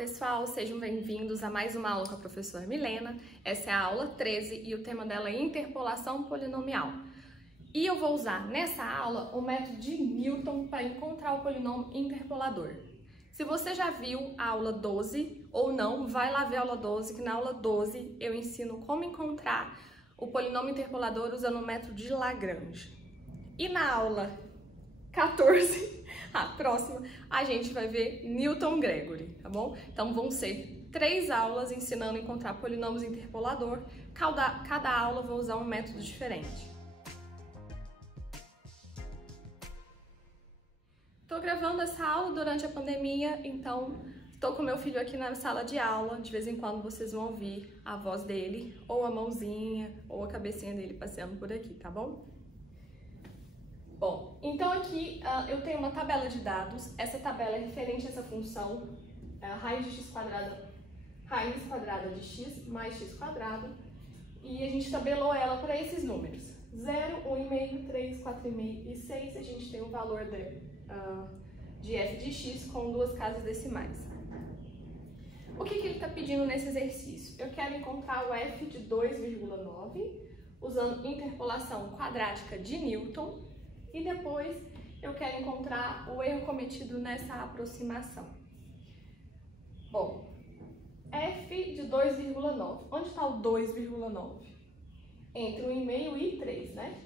pessoal, sejam bem-vindos a mais uma aula com a professora Milena. Essa é a aula 13 e o tema dela é interpolação polinomial. E eu vou usar nessa aula o método de Newton para encontrar o polinômio interpolador. Se você já viu a aula 12 ou não, vai lá ver a aula 12, que na aula 12 eu ensino como encontrar o polinômio interpolador usando o método de Lagrange. E na aula 14, a próxima, a gente vai ver Newton-Gregory, tá bom? Então vão ser 3 aulas ensinando a encontrar polinômios interpolador. Cada aula eu vou usar um método diferente. Estou gravando essa aula durante a pandemia, então estou com meu filho aqui na sala de aula. De vez em quando vocês vão ouvir a voz dele, ou a mãozinha, ou a cabecinha dele passeando por aqui, tá bom? Bom, então aqui eu tenho uma tabela de dados. Essa tabela é referente a essa função, raiz de x quadrada, raiz quadrada de x mais x quadrado, e a gente tabelou ela para esses números: 0, 1,5, 3, 4,5 e 6. A gente tem o valor de f de x com 2 casas decimais. O que ele está pedindo nesse exercício? Eu quero encontrar o f de 2,9 usando interpolação quadrática de Newton. E depois eu quero encontrar o erro cometido nessa aproximação. Bom, f de 2,9. Onde está o 2,9? Entre 1,5 e 3, né?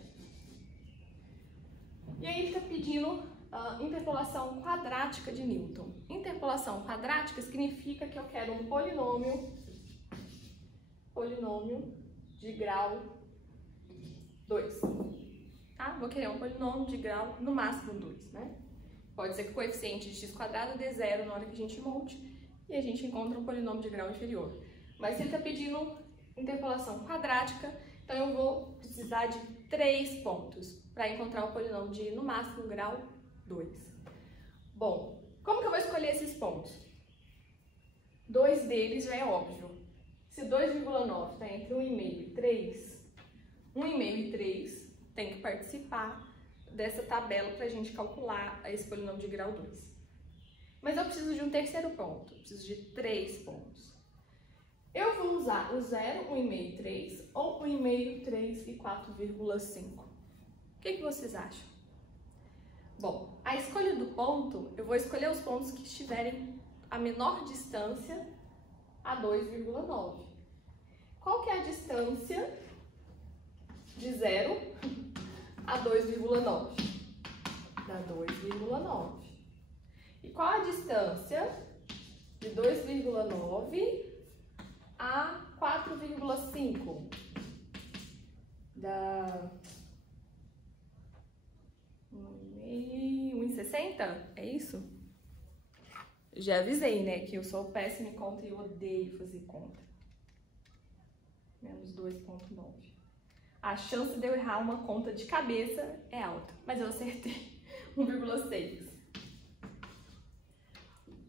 E aí ele está pedindo interpolação quadrática de Newton. Interpolação quadrática significa que eu quero um polinômio de grau 2. Tá? Vou querer um polinômio de grau no máximo 2, né? Pode ser que o coeficiente de x quadrado dê 0 na hora que a gente monte e a gente encontra um polinômio de grau inferior. Mas se ele está pedindo interpolação quadrática, então eu vou precisar de 3 pontos para encontrar o polinômio de no máximo grau 2. Bom, como que eu vou escolher esses pontos? 2 deles já é óbvio. Se 2,9 está entre 1,5 e 3, 1,5 e 3 tem que participar dessa tabela para a gente calcular esse polinômio de grau 2. Mas eu preciso de um terceiro ponto, eu preciso de 3 pontos. Eu vou usar o 0, 1,5 e 3, ou 1,5, 3 e 4,5. O que vocês acham? Bom, a escolha do ponto, eu vou escolher os pontos que estiverem a menor distância a 2,9. Qual que é a distância de 0 a 2,9? Dá 2,9. E qual a distância de 2,9 a 4,5? Dá 1,60? É isso? Já avisei, né, que eu sou péssima em conta e eu odeio fazer conta. Menos 2,9. A chance de eu errar uma conta de cabeça é alta, mas eu acertei 1,6.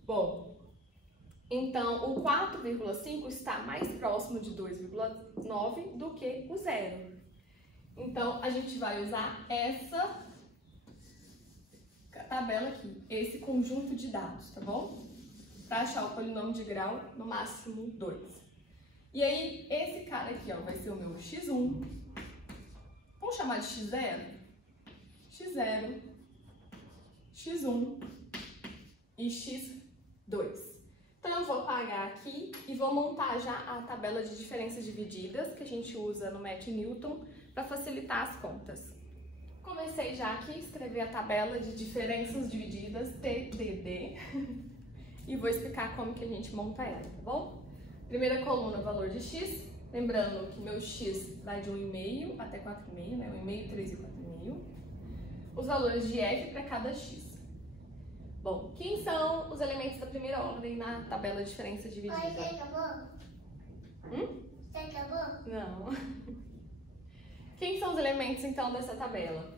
Bom, então o 4,5 está mais próximo de 2,9 do que o 0. Então a gente vai usar essa tabela aqui, esse conjunto de dados, tá bom? Para achar o polinômio de grau no máximo 2. E aí, esse cara aqui, ó, vai ser o meu x1. Vamos chamar de x0? x0, x1 e x2. Então eu vou apagar aqui e vou montar já a tabela de diferenças divididas que a gente usa no método Newton para facilitar as contas. Comecei já aqui a escrever a tabela de diferenças divididas, TDD, e vou explicar como que a gente monta ela, tá bom? Primeira coluna, valor de x. Lembrando que meu x vai de 1,5 até 4,5, né? 1,5, 3 e 4,5. Os valores de f para cada x. Bom, quem são os elementos da primeira ordem na tabela de diferença dividida? Oi, você acabou? Você acabou? Não. Quem são os elementos, então, dessa tabela?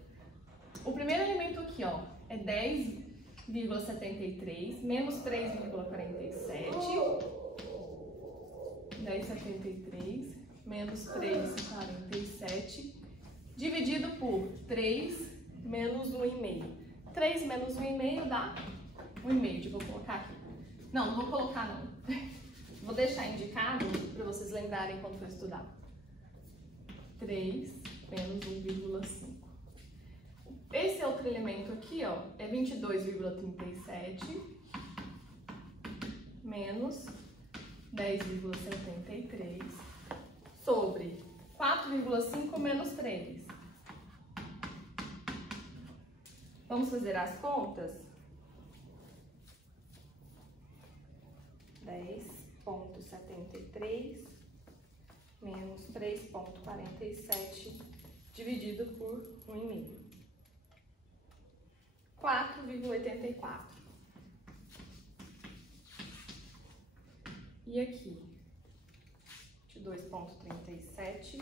O primeiro elemento aqui, ó, é 10,73 menos 3,47. 10,73 menos 3,47 dividido por 3 menos 1,5. 3 menos 1,5 dá 1,5. Vou colocar aqui. Não vou colocar não. Vou deixar indicado para vocês lembrarem quando for estudar. 3 menos 1,5. Esse outro elemento aqui, ó, é 22,37 menos 10,73 sobre 4,5 menos 3. Vamos fazer as contas? 10,73 menos 3,47 dividido por 1,5. 4,84. E aqui, 22,37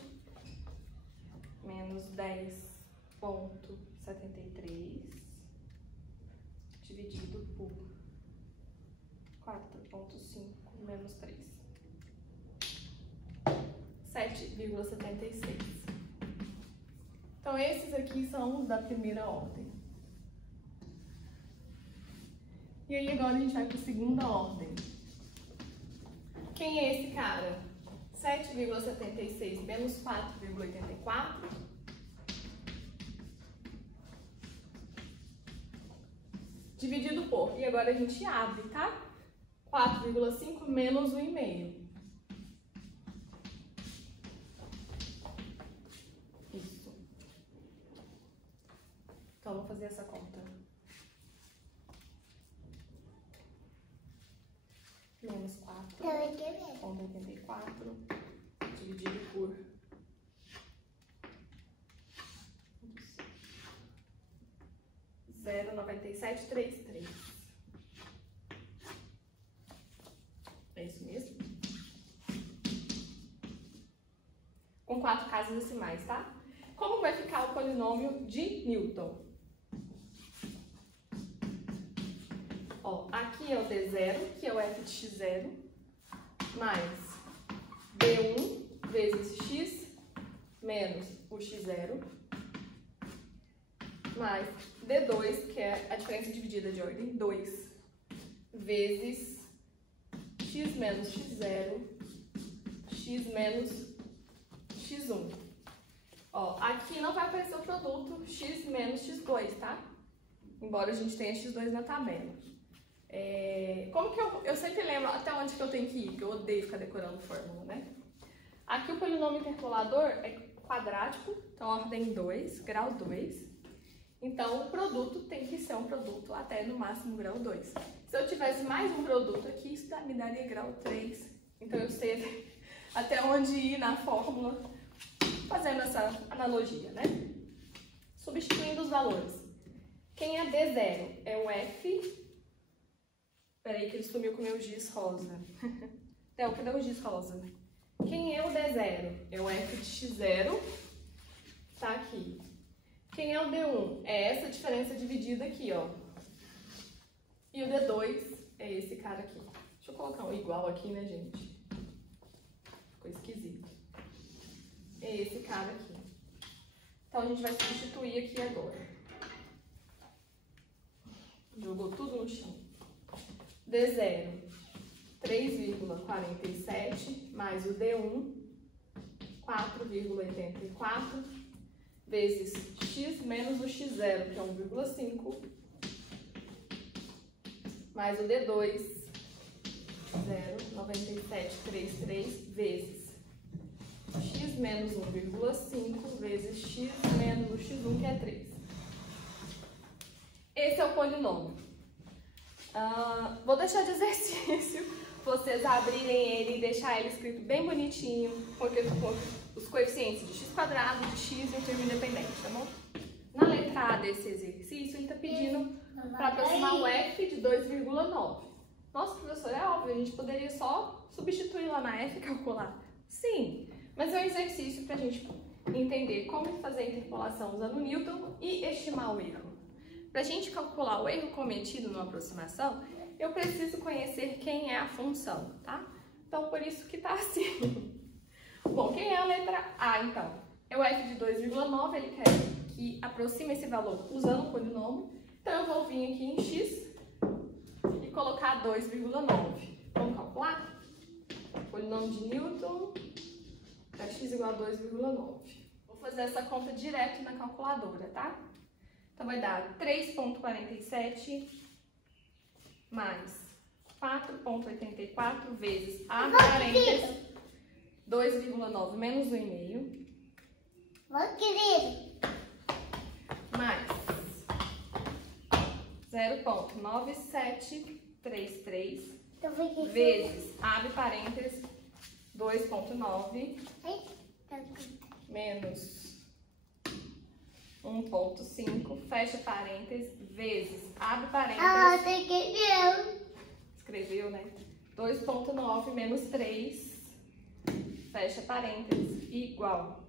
menos 10,73 dividido por 4,5 menos 3. 7,76. Então, esses aqui são os da primeira ordem. E aí, agora a gente vai para a segunda ordem. Quem é esse cara? 7,76 menos 4,84. Dividido por. E agora a gente abre, tá? 4,5 menos 1,5. Isso. Então, vamos fazer essa conta. Menos 4,84 dividido por 0,9733. É isso mesmo? Com 4 casas decimais, tá? Como vai ficar o polinômio de Newton? Ó, aqui é o D0, que é o f de x0, mais D1 vezes x menos o x0, mais D2, que é a diferença dividida de ordem 2, vezes x menos x0, x menos x1. Ó, aqui não vai aparecer o produto x menos x2, tá? Embora a gente tenha x2 na tabela. Como que eu sempre lembro até onde que eu tenho que ir, porque eu odeio ficar decorando fórmula, né? Aqui o polinômio interpolador é quadrático, então ordem 2, grau 2. Então o produto tem que ser um produto até no máximo grau 2. Se eu tivesse mais um produto aqui, isso me daria grau 3. Então eu sei até onde ir na fórmula, fazendo essa analogia, né? Substituindo os valores. Quem é D0? É o F... Peraí que ele sumiu com o meu giz rosa. Não, cadê o giz rosa? Quem é o D0? É o F de x0. Tá aqui. Quem é o D1? É essa diferença dividida aqui, ó. E o D2 é esse cara aqui. Deixa eu colocar um igual aqui, né, gente? Ficou esquisito. É esse cara aqui. Então, a gente vai substituir aqui agora. Jogou tudo no chão. D0, 3,47, mais o D1, 4,84, vezes x menos o x0, que é 1,5, mais o D2, 0,9733, vezes x menos 1,5, vezes x menos o x1, que é 3. Esse é o polinômio. Vou deixar de exercício vocês abrirem ele e deixar ele escrito bem bonitinho, com os coeficientes de x², de x e o termo independente, tá bom? Na letra A desse exercício, ele está pedindo para aproximar o f de 2,9. Nossa, professor, é óbvio, a gente poderia só substituir lá na f e calcular. Sim, mas é um exercício para a gente entender como fazer a interpolação usando Newton e estimar o erro. Para a gente calcular o erro cometido numa aproximação, eu preciso conhecer quem é a função, tá? Então, por isso que tá assim. Bom, quem é a letra A, então? É o f de 2,9, ele quer que aproxime esse valor usando o polinômio. Então, eu vou vir aqui em x e colocar 2,9. Vamos calcular. calcular? Polinômio de Newton para x igual a 2,9. Vou fazer essa conta direto na calculadora, tá? Então vai dar 3,47 mais 4,84 vezes a parênteses 2,9 menos 1,5. Mais 0,9733 vezes, abre parênteses, 2,9 menos 1,5, fecha parênteses, vezes, abre parênteses. Escreveu, né? 2,9 menos 3, fecha parênteses, igual.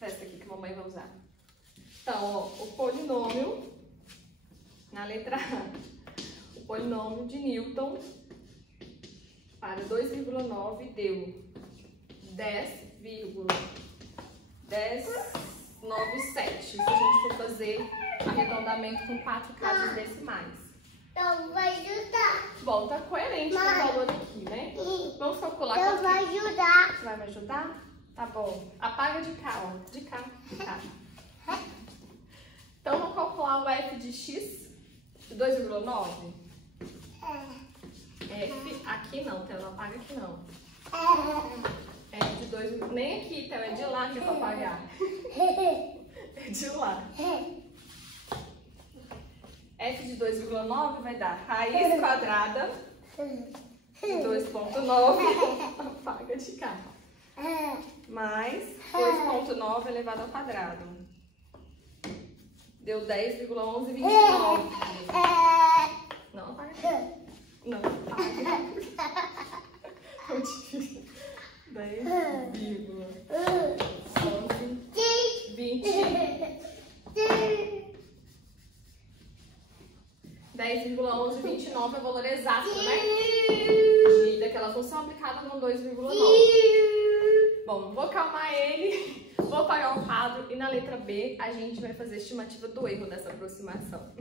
Essa aqui que a mamãe vai usar. Então, ó, o polinômio, na letra A, o polinômio de Newton para 2,9 deu 10,1097. Se a gente for fazer arredondamento com 4 casas decimais. Então vai ajudar. Bom, tá coerente com o valor aqui, né? Vamos calcular Então quanto vai ajudar. Você vai me ajudar? Tá bom. Apaga de cá, ó. De cá, de cá. Então, vamos calcular o f de x de 2,9. F, aqui não, Theo, não apaga aqui não. F de 2, nem aqui, Theo, é de lá que é pra apagar. É de lá. F de 2,9 vai dar raiz quadrada de 2,9, apaga de cá. Mais 2,9 elevado ao quadrado. Deu 10,1129. Não, apaga aqui. Não, apaga. 10,1129 é o valor exato, né? Daquela função aplicada no 2,9. Bom, vou acalmar ele, vou apagar o quadro e na letra B a gente vai fazer a estimativa do erro dessa aproximação.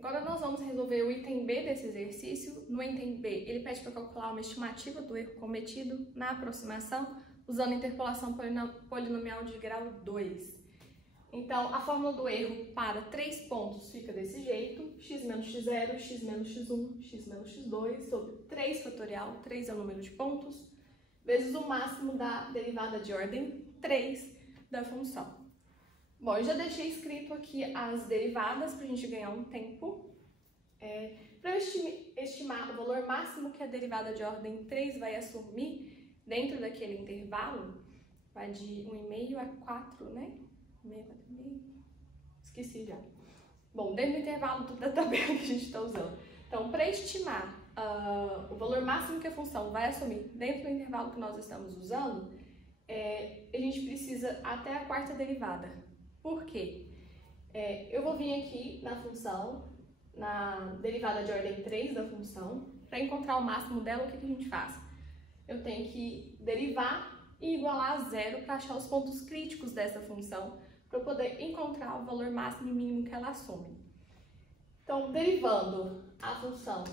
Agora nós vamos resolver o item B desse exercício. No item B, ele pede para calcular uma estimativa do erro cometido na aproximação usando interpolação polinomial de grau 2. Então, a fórmula do erro para 3 pontos fica desse jeito: x menos x0, x menos x1, x menos x2 sobre 3 fatorial, 3 é o número de pontos, vezes o máximo da derivada de ordem 3 da função. Bom, eu já deixei escrito aqui as derivadas para a gente ganhar um tempo. Para eu estimar o valor máximo que a derivada de ordem 3 vai assumir dentro daquele intervalo, vai de 1,5 a 4, né? 1,5, 4,5. Esqueci já. Bom, dentro do intervalo da tabela que a gente está usando. Então, para estimar o valor máximo que a função vai assumir dentro do intervalo que nós estamos usando, a gente precisa até a quarta derivada. Por quê? Eu vou vir aqui na função, na derivada de ordem 3 da função, para encontrar o máximo dela, o que a gente faz? Eu tenho que derivar e igualar a zero para achar os pontos críticos dessa função, para eu poder encontrar o valor máximo e mínimo que ela assume. Então, derivando a função,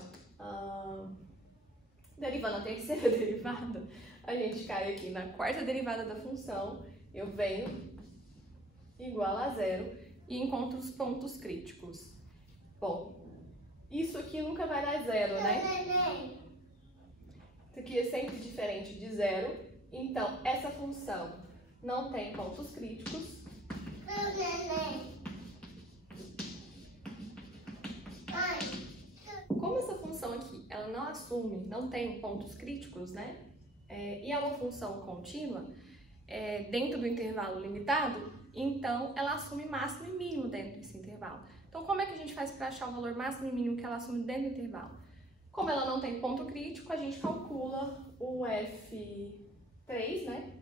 derivando a terceira derivada, a gente cai aqui na quarta derivada da função, eu venho igual a zero e encontro os pontos críticos. Bom, isso aqui nunca vai dar zero, né? Isso aqui é sempre diferente de zero, então essa função não tem pontos críticos. Como essa função aqui, ela não assume, não tem pontos críticos, né? E é uma função contínua, dentro do intervalo limitado, então ela assume máximo e mínimo dentro desse intervalo. Então, como é que a gente faz para achar o valor máximo e mínimo que ela assume dentro do intervalo? Como ela não tem ponto crítico, a gente calcula o F3, né?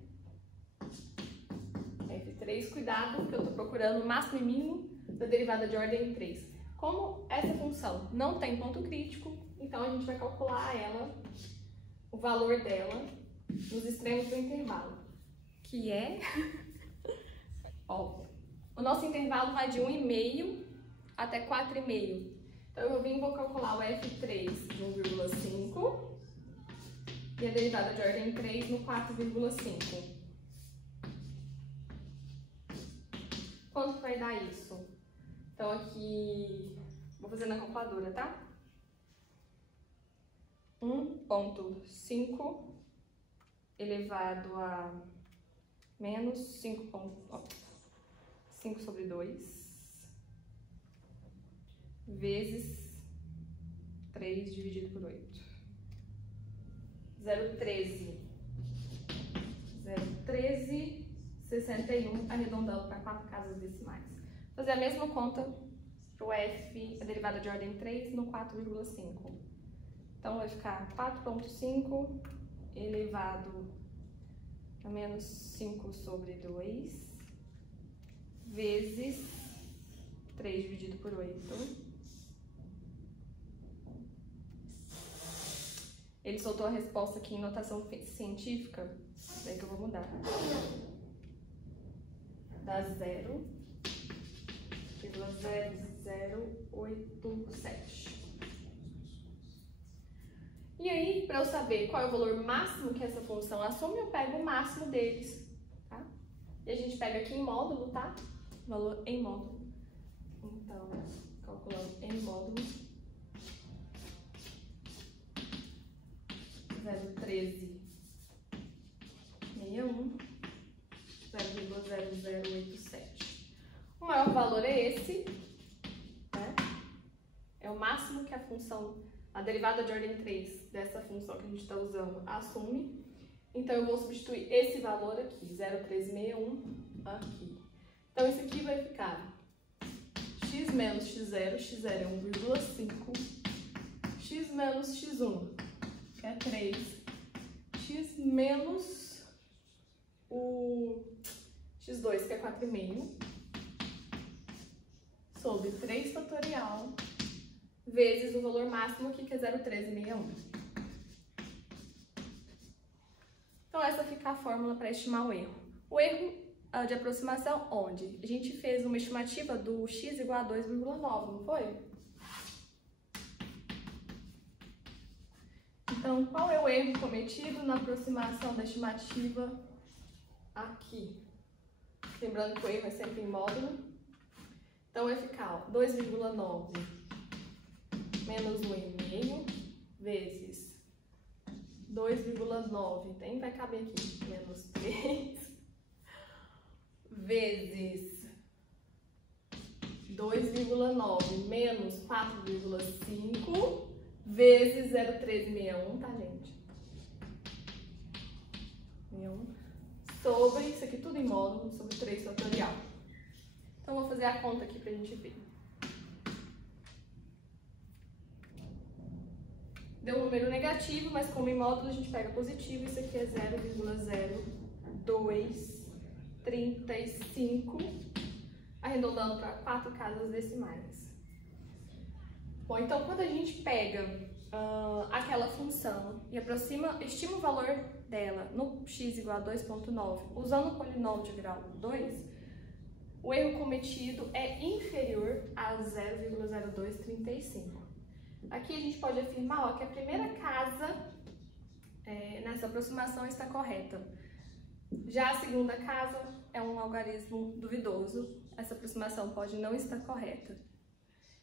F3, cuidado, porque eu estou procurando o máximo e mínimo da derivada de ordem 3. Como essa função não tem ponto crítico, então a gente vai calcular ela, o valor dela, nos extremos do intervalo, que é... Ó, o nosso intervalo vai de 1,5 até 4,5. Então, eu vou calcular o F3 de 1,5 e a derivada de ordem 3 no 4,5. Quanto vai dar isso? Então, aqui, vou fazer na calculadora, tá? 1,5 elevado a menos 5 sobre 2 vezes 3 dividido por 8. 0,1361, arredondando para 4 casas decimais. Vou fazer a mesma conta para o F, a derivada de ordem 3 no 4,5. Então, vai ficar 4,5 elevado a menos 5 sobre 2 vezes 3 dividido por 8. Ele soltou a resposta aqui em notação científica, daí que eu vou mudar. Dá 0,0087. E aí, para eu saber qual é o valor máximo que essa função assume, eu pego o máximo deles, tá? E a gente pega aqui em módulo, tá? Valor em módulo. Então, calculando em módulo. 0,1361, 0,0087. O maior valor é esse, né? É o máximo que a função, a derivada de ordem 3 dessa função que a gente está usando assume. Então, eu vou substituir esse valor aqui, 0,1361, aqui. Então, isso aqui vai ficar x menos x0, x0 é 1,5, x menos x1, que é 3, x menos o x2, que é 4,5, sobre 3 fatorial, vezes o valor máximo aqui, que é 0,1361. Então, essa fica a fórmula para estimar o erro. O erro de aproximação, onde a gente fez uma estimativa do x igual a 2,9, não foi? Então, qual é o erro cometido na aproximação da estimativa aqui? Lembrando que o erro é sempre em módulo. Então, vai ficar 2,9 menos 1,5 vezes 2,9, vai caber aqui, menos 3, vezes 2,9 menos 4,5, vezes 0,1361, tá, gente? 61, sobre, isso aqui tudo em módulo, sobre 3 fatorial. Então, vou fazer a conta aqui pra gente ver. Deu um número negativo, mas como em módulo a gente pega positivo, isso aqui é 0,0235, arredondando para 4 casas decimais. Bom, então quando a gente pega aquela função e estima o valor dela no x igual a 2,9, usando o polinômio de grau 2, o erro cometido é inferior a 0,0235. Aqui a gente pode afirmar que a primeira casa nessa aproximação está correta. Já a segunda casa é um algarismo duvidoso, essa aproximação pode não estar correta.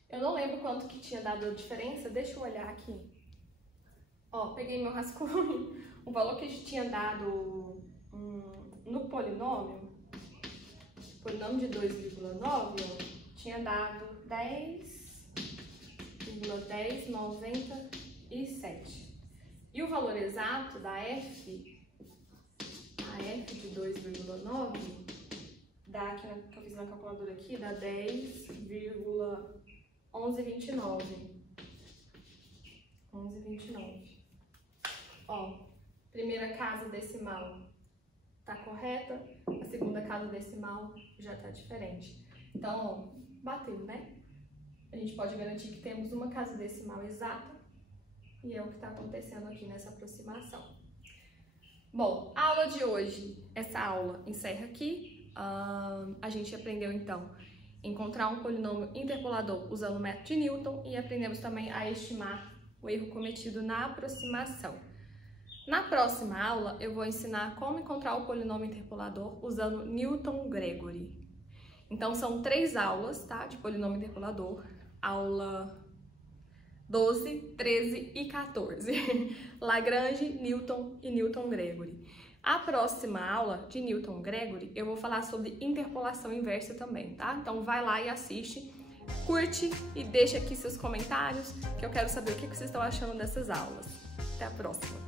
Eu não lembro quanto que tinha dado a diferença, deixa eu olhar aqui. Ó, peguei meu rascunho, o valor que a gente tinha dado no polinômio de 2,9, tinha dado 10,1097. E o valor exato da F, a F de 2,9, dá aqui, que eu fiz na calculadora aqui, dá 10,1129. 1129. Ó, primeira casa decimal tá correta, a segunda casa decimal já tá diferente. Então, ó, bateu, né? A gente pode garantir que temos uma casa decimal exata e é o que está acontecendo aqui nessa aproximação. Bom, a aula de hoje, essa aula encerra aqui. A gente aprendeu então encontrar um polinômio interpolador usando o método de Newton e aprendemos também a estimar o erro cometido na aproximação. Na próxima aula, eu vou ensinar como encontrar o polinômio interpolador usando Newton-Gregory. Então, são 3 aulas, tá, de polinômio interpolador, aula 12, 13 e 14. Lagrange, Newton e Newton-Gregory. A próxima aula de Newton-Gregory, eu vou falar sobre interpolação inversa também, tá? Então, vai lá e assiste, curte e deixa aqui seus comentários, que eu quero saber o que vocês estão achando dessas aulas. Até a próxima!